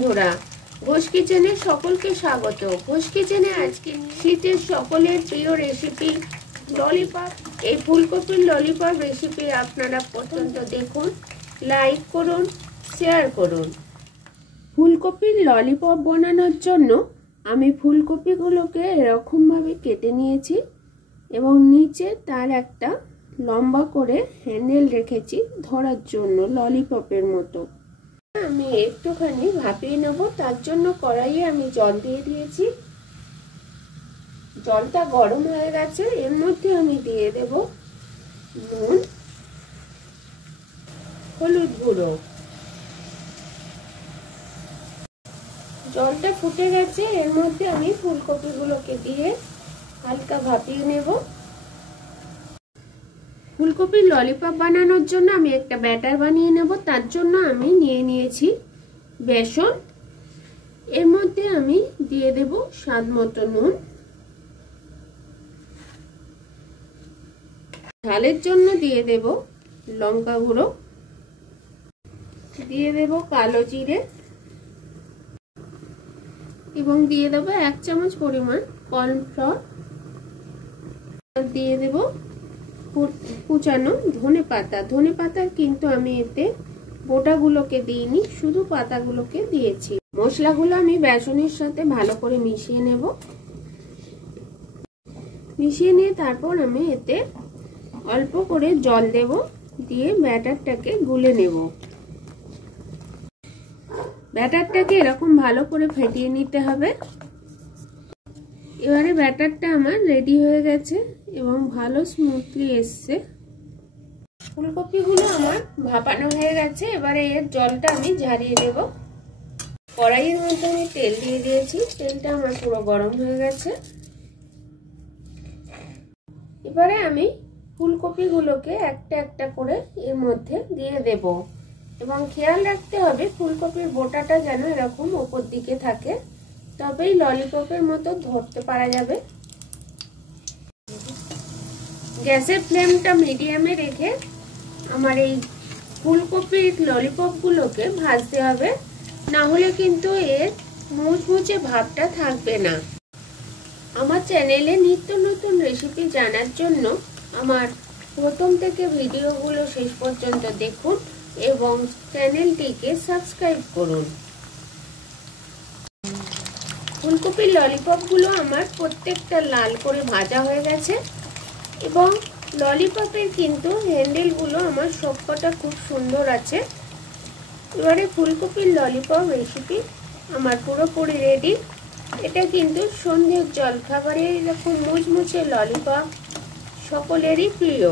বন্ধুরা, ঘোষ কিচেনে সকলকে স্বাগত। ঘোষ কিচেনে আজকে শীতের সকলের প্রিয় রেসিপি ললিপপ। এই ফুলকপির ললিপপ রেসিপি আপনারা পর্যন্ত দেখুন, লাইক করুন, শেয়ার করুন। ফুলকপির ললিপপ বানানোর জন্য আমি ফুলকপিগুলোকে এরকমভাবে কেটে নিয়েছি এবং নিচে তার একটা লম্বা করে হ্যান্ডেল রেখেছি ধরার জন্য, ললিপপের মতো। আমি একটুখানি ভাপিয়ে নেব, তার জন্য কড়াইয়ে আমি জল দিয়ে দিয়েছি। জলটা গরম হয়ে গেছে, এর মধ্যে আমি দিয়ে দেব নুন, হলুদ গুঁড়ো। জলটা ফুটে গেছে, এর মধ্যে আমি ফুলকপিগুলোকে দিয়ে হালকা ভাপিয়ে নেব। ফুলকপির ললিপপ বানানোর জন্য আমি একটা ব্যাটার বানিয়ে নেব, তার জন্য আমি নিয়ে নিয়েছি বেসন। এর মধ্যে আমি দিয়ে দেব স্বাদ মতো নুন, ঝালের জন্য দিয়ে দেব লঙ্কা গুঁড়ো, দিয়ে দেব কালো জিরে এবং দিয়ে দেব 1 চামচ পরিমাণ কর্নফ্লাওয়ার, দিয়ে দেব কুচানো ধনে পাতা। ধনে পাতার কিন্তু আমি এতে বোটাগুলোকে দিইনি, শুধু পাতাগুলোকে দিয়েছি। মশলাগুলো আমি বেসনের সাথে ভালো করে মিশিয়ে নেব। মিশিয়ে নিয়ে তারপর আমি এতে অল্প করে জল দেব, দিয়ে ব্যাটারটাকে গুলে নেব। ব্যাটারটাকে এরকম ভালো করে ফেটিয়ে নিতে হবে। এবারে ব্যাটারটা আমার রেডি হয়ে গেছে এবং ভালো স্মুথলি এসছে। ফুলকপিগুলো আমার ভাপানো হয়ে গেছে, এবারে এর জলটা আমি ঝারিয়ে নেব। কড়াইয়ের মধ্যে আমি তেল দিয়ে দিয়েছি, তেলটা আমার পুরো গরম হয়ে গেছে। এবারে আমি ফুলকপিগুলোকে একটা একটা করে এর মধ্যে দিয়ে দেব এবং খেয়াল রাখতে হবে ফুলকপির বোটাটা যেন এরকম উপর দিকে থাকে, তবেই ললিপপের মতো ধরতে পারা যাবে। গ্যাসের ফ্লেমটা মিডিয়ামে রেখে আমার এই ফুলকপির ললিপপগুলোকে ভাজতে হবে, না হলে কিন্তু এর মুচমুচে ভাবটা থাকবে না। আমার চ্যানেলে নিত্য নতুন রেসিপি জানার জন্য আমার প্রথম থেকে ভিডিওগুলো শেষ পর্যন্ত দেখুন এবং চ্যানেলটিকে সাবস্ক্রাইব করুন। ফুলকপির ললিপপগুলো আমার প্রত্যেকটা লাল করে ভাজা হয়ে গেছে এবং ললিপপের কিন্তু হ্যান্ডেলগুলো আমার সবকটা খুব সুন্দর আছে। এবারে ফুলকপির ললিপপ রেসিপি আমার পুরোপুরি রেডি। এটা কিন্তু সন্ধ্যের জলখাবারে এরকম মুচমুচে ললিপপ সকলেরই প্রিয়।